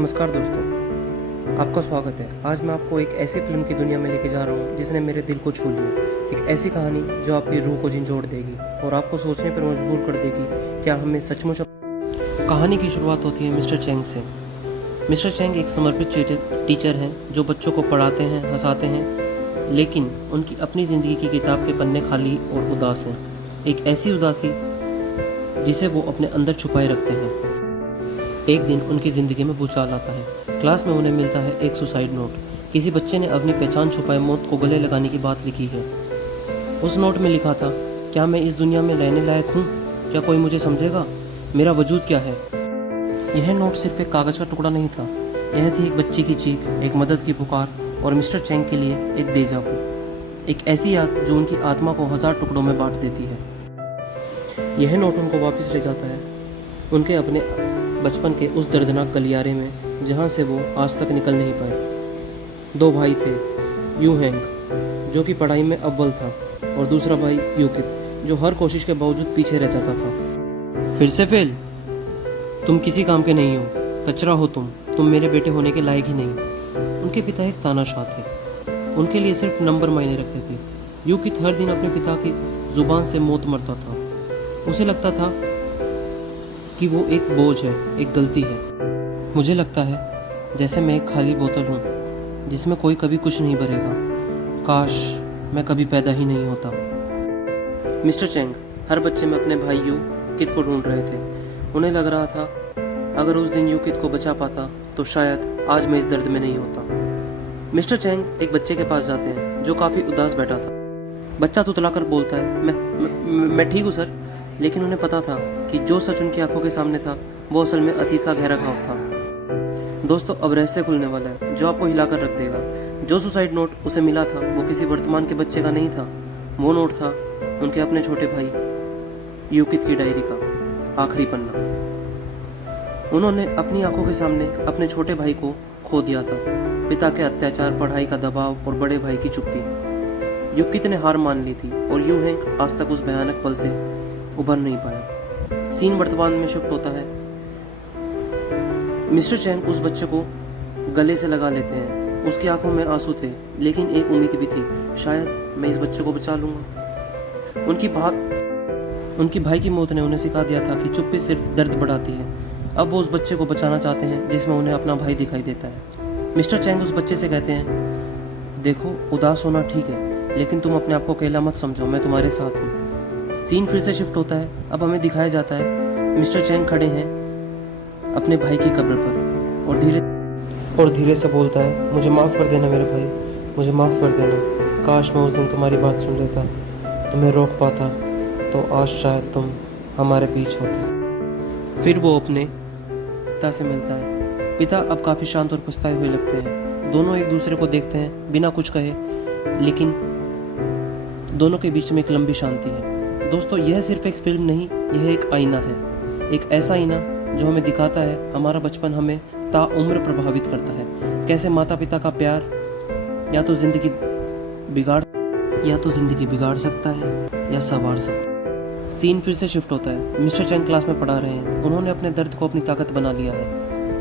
नमस्कार दोस्तों, आपका स्वागत है। आज मैं आपको एक ऐसी फिल्म की दुनिया में लेके जा रहा हूँ जिसने मेरे दिल को छू लिया। एक ऐसी कहानी जो आपकी रूह को झंझोड़ देगी और आपको सोचने पर मजबूर कर देगी, क्या हमें सचमुच। कहानी की शुरुआत होती है मिस्टर चैंग से। मिस्टर चैंग एक समर्पित टीचर हैं जो बच्चों को पढ़ाते हैं, हंसाते हैं, लेकिन उनकी अपनी ज़िंदगी की किताब के पन्ने खाली और उदास हैं। एक ऐसी उदासी जिसे वो अपने अंदर छुपाए रखते हैं। एक दिन उनकी ज़िंदगी में भूचाल आता है। क्लास में उन्हें मिलता है एक सुसाइड नोट। किसी बच्चे ने अपनी पहचान छुपाए मौत को गले लगाने की बात लिखी है। उस नोट में लिखा था, क्या मैं इस दुनिया में रहने लायक हूँ? क्या कोई मुझे समझेगा? मेरा वजूद क्या है? यह नोट सिर्फ एक कागज़ का टुकड़ा नहीं था, यह थी एक बच्ची की चीख, एक मदद की पुकार और मिस्टर चैंग के लिए एक देजावू, एक ऐसी याद जो उनकी आत्मा को 1000 टुकड़ों में बांट देती है। यह नोट उनको वापस ले जाता है उनके अपने बचपन के उस दर्दनाक गलियारे में जहाँ से वो आज तक निकल नहीं पाए। 2 भाई थे, यू हैंग जो कि पढ़ाई में अव्वल था और दूसरा भाई यूकित जो हर कोशिश के बावजूद पीछे रह जाता था। फिर से फेल, तुम किसी काम के नहीं हो, कचरा हो तुम मेरे बेटे होने के लायक ही नहीं। उनके पिता एक तानाशाह थे, उनके लिए सिर्फ नंबर मायने रखते थे। यूकित हर दिन अपने पिता की जुबान से मौत मरता था। उसे लगता था कि वो एक बोझ है, एक गलती है। मुझे लगता है जैसे मैं एक खाली बोतल हूँ जिसमें कोई कभी कुछ नहीं भरेगा। काश मैं कभी पैदा ही नहीं होता। मिस्टर चैंग हर बच्चे में अपने भाई यूकित को ढूंढ रहे थे। उन्हें लग रहा था अगर उस दिन यूकित को बचा पाता तो शायद आज मैं इस दर्द में नहीं होता। मिस्टर चैंग एक बच्चे के पास जाते हैं जो काफ़ी उदास बैठा था। बच्चा तुतलाकर बोलता है, मैं ठीक हूँ सर। लेकिन उन्हें पता था कि जो सच उनकी आंखों के सामने था वो असल में अतीत का गहरा घाव था। दोस्तों, अब रहस्य खुलने वाला है जो आपको हिलाकर रख देगा। जो सुसाइड नोट उसे मिला था वो किसी वर्तमान के बच्चे का नहीं था। वो नोट था उनके अपने छोटे भाई यूकित की डायरी का आखिरी पन्ना। उन्होंने अपनी आंखों के सामने अपने छोटे भाई को खो दिया था। पिता के अत्याचार, पढ़ाई का दबाव और बड़े भाई की चुप्पी। यूकित ने हार मान ली थी और यू हैंग आज तक उस भयानक पल से उभर नहीं पाया। सीन वर्तमान में शिफ्ट होता है। मिस्टर चैंग उस बच्चे को गले से लगा लेते हैं। उसकी आंखों में आंसू थे, लेकिन एक उम्मीद भी थी, शायद मैं इस बच्चे को बचा लूंगा। उनकी भाई की मौत ने उन्हें सिखा दिया था कि चुप्पी सिर्फ दर्द बढ़ाती है। अब वो उस बच्चे को बचाना चाहते हैं जिसमें उन्हें अपना भाई दिखाई देता है। मिस्टर चैंग उस बच्चे से कहते हैं, देखो उदास होना ठीक है, लेकिन तुम अपने आप को अकेला मत समझो, मैं तुम्हारे साथ हूँ। सीन फिर से शिफ्ट होता है। अब हमें दिखाया जाता है मिस्टर चैंग खड़े हैं अपने भाई की कब्र पर और धीरे से बोलता है, मुझे माफ़ कर देना मेरे भाई, मुझे माफ़ कर देना। काश मैं उस दिन तुम्हारी बात सुन लेता, तुम्हें रोक पाता, तो आज शायद तुम हमारे बीच होते। फिर वो अपने पिता से मिलता है। पिता अब काफ़ी शांत और पछताए हुए लगते हैं। दोनों एक दूसरे को देखते हैं बिना कुछ कहे, लेकिन दोनों के बीच में एक लंबी शांति है। दोस्तों, यह सिर्फ एक फिल्म नहीं, यह एक आईना है। एक ऐसा आईना जो हमें दिखाता है हमारा बचपन हमें ताउम्र प्रभावित करता है। कैसे माता पिता का प्यार या तो जिंदगी बिगाड़ सकता है या संवार सकता है। सीन फिर से शिफ्ट होता है। मिस्टर चैंग क्लास में पढ़ा रहे हैं। उन्होंने अपने दर्द को अपनी ताकत बना लिया है।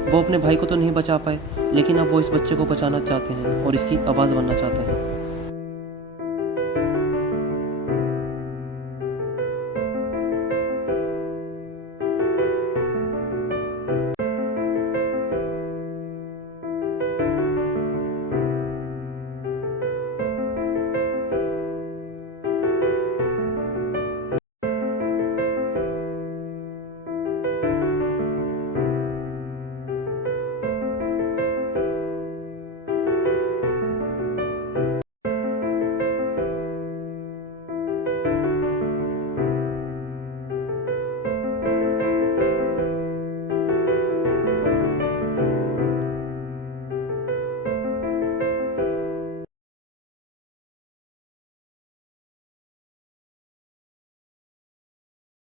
वो अपने भाई को तो नहीं बचा पाए, लेकिन अब वो इस बच्चे को बचाना चाहते हैं और इसकी आवाज़ बनना चाहते हैं।